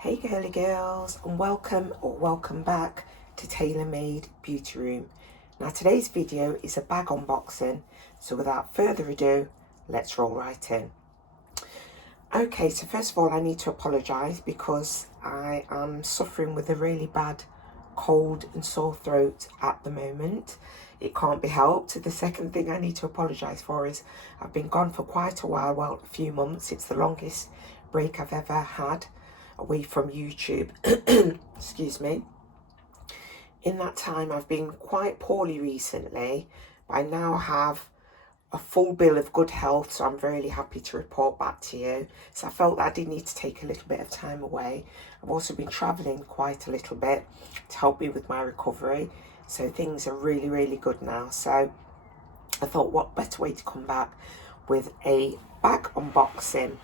Hey girly girls, and welcome back to Tailor Made Beauty Room. Now today's video is a bag unboxing, so without further ado, let's roll right in. Okay, so first of all I need to apologise because I am suffering with a really bad cold and sore throat at the moment. It can't be helped. The second thing I need to apologise for is I've been gone for quite a while, well, a few months. It's the longest break I've ever had away from YouTube. Excuse me. In that time I've been quite poorly recently, but I now have a full bill of good health, so I'm really happy to report back to you. So I felt that I did need to take a little bit of time away. I've also been travelling quite a little bit to help me with my recovery, so things are really good now. So I thought, what better way to come back with a bag unboxing.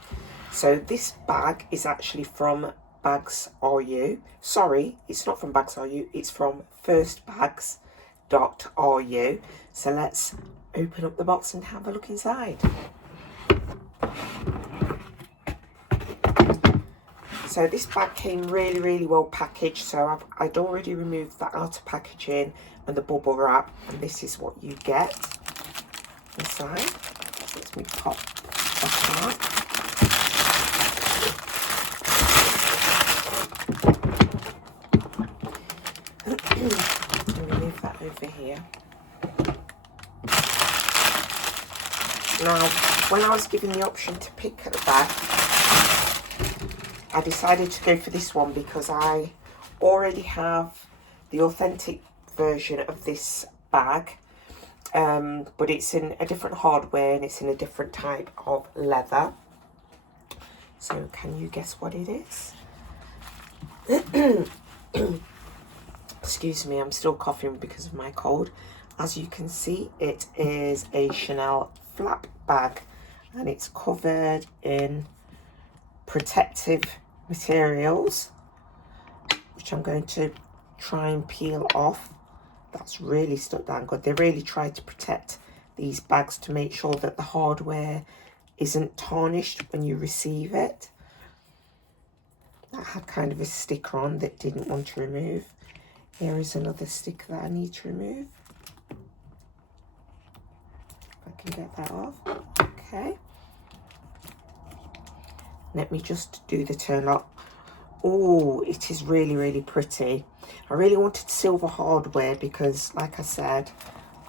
So this bag is actually from Bags R U. Sorry, it's not from Bags R U, it's from firstbags.ru. So let's open up the box and have a look inside. So this bag came really well packaged. So I'd already removed the outer packaging and the bubble wrap, and this is what you get inside. So let me pop that out. Remove that over here. Now, when I was given the option to pick a bag, I decided to go for this one because I already have the authentic version of this bag, but it's in a different hardware and it's in a different type of leather. So can you guess what it is? Excuse me, I'm still coughing because of my cold. As you can see, it is a Chanel flap bag and it's covered in protective materials, which I'm going to try and peel off. That's really stuck down good. They really try to protect these bags to make sure that the hardware isn't tarnished when you receive it. That had kind of a sticker on that didn't want to remove. Here is another sticker that I need to remove. If I can get that off. Okay. Let me just do the turn lock. Oh, it is really pretty. I really wanted silver hardware because, like I said,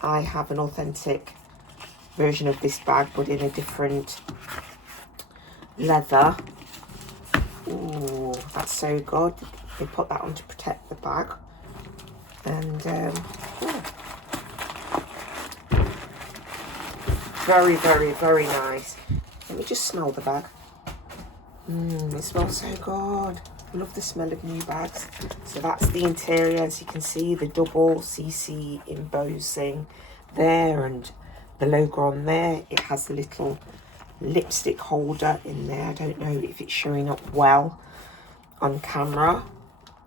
I have an authentic version of this bag, but in a different leather. Oh, that's so good. They put that on to protect the bag. And very nice. Let me just smell the bag. It smells so good. I love the smell of new bags. So that's the interior, as you can see, the double CC embossing there and the logo on there. It has a little lipstick holder in there. I don't know if it's showing up well on camera.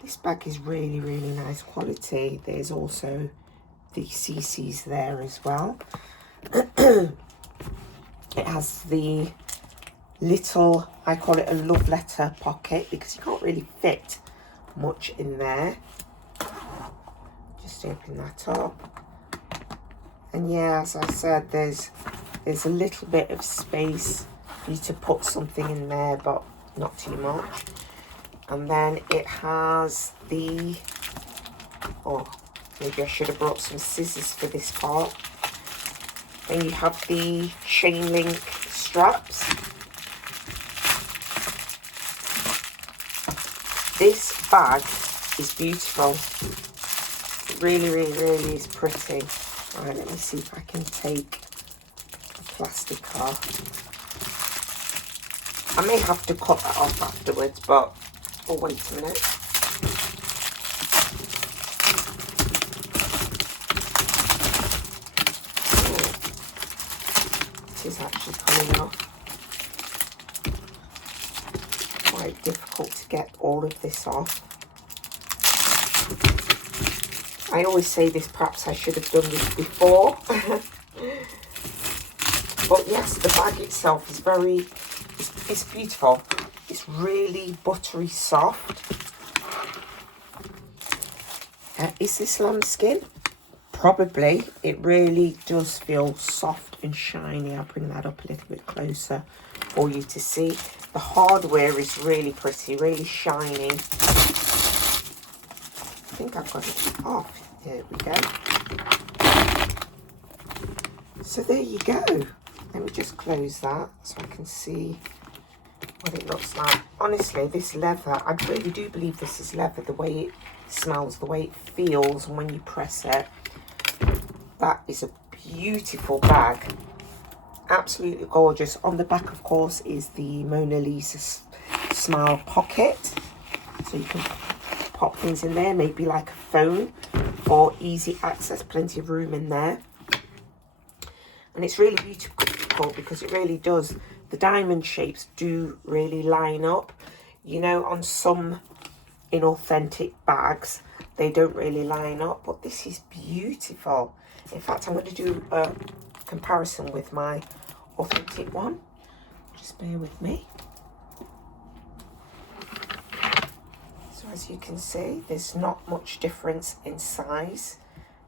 This bag is really nice quality. There's also the CCs there as well. It has the little, I call it a love letter pocket because you can't really fit much in there. Just open that up. And yeah, as I said, there's a little bit of space for you to put something in there, but not too much. And then it has the, oh, maybe I should have brought some scissors for this part. Then you have the chain link straps. This bag is beautiful. It really is pretty. Right, let me see if I can take the plastic off. I may have to cut that off afterwards, but oh, wait a minute. It is actually coming off. Quite difficult to get all of this off. I always say this, perhaps I should have done this before. But yes, the bag itself is it's beautiful. It's really buttery soft. Is this lambskin? Probably. It really does feel soft and shiny. I'll bring that up a little bit closer for you to see. The hardware is really pretty, really shiny. I think I've got it off. There we go. So there you go. Let me just close that so I can see what it looks like. Honestly, this leather, I really do believe this is leather, the way it smells, the way it feels, and when you press it. That is a beautiful bag. Absolutely gorgeous. On the back, of course, is the Mona Lisa smile pocket. So you can pop things in there, maybe like a phone for easy access, plenty of room in there. And it's really beautiful because it really does. The diamond shapes do really line up. You know, on some inauthentic bags, they don't really line up, but this is beautiful. In fact, I'm going to do a comparison with my authentic one. Just bear with me. So as you can see, there's not much difference in size.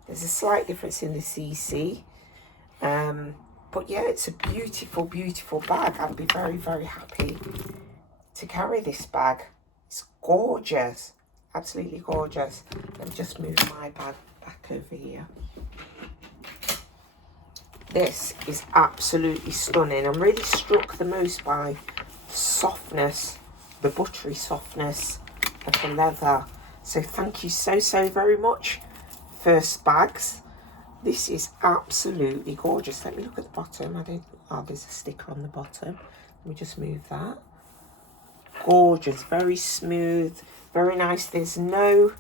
There's a slight difference in the CC. But yeah, it's a beautiful, beautiful bag. I'd be very, very happy to carry this bag. It's gorgeous. Absolutely gorgeous. Let me just move my bag back over here. This is absolutely stunning. I'm really struck the most by the softness, the buttery softness of the leather. So thank you so, so very much, First Bags. This is absolutely gorgeous. Let me look at the bottom. Oh, there's a sticker on the bottom. Let me just move that. Gorgeous, very smooth, very nice. There's no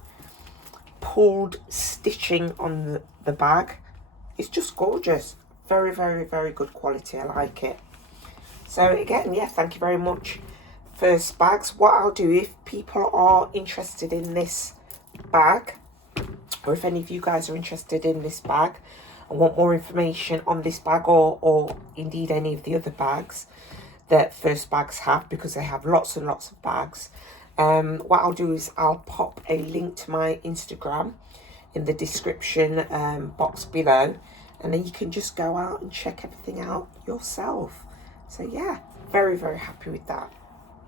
pulled stitching on the bag. It's just gorgeous. Very, very, very good quality. I like it. So again, yeah, thank you very much, First Bags. What I'll do, if people are interested in this bag, or if any of you guys are interested in this bag and want more information on this bag, or indeed any of the other bags that First Bags have, because they have lots and lots of bags, what I'll do is I'll pop a link to my Instagram in the description box below, and then you can just go out and check everything out yourself. So yeah, very, very happy with that.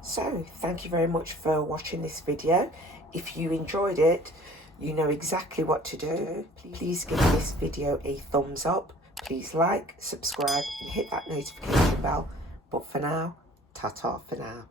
So thank you very much for watching this video. If you enjoyed it, you know exactly what to do. Please give this video a thumbs up. Please like, subscribe, and hit that notification bell. But for now, ta-ta for now.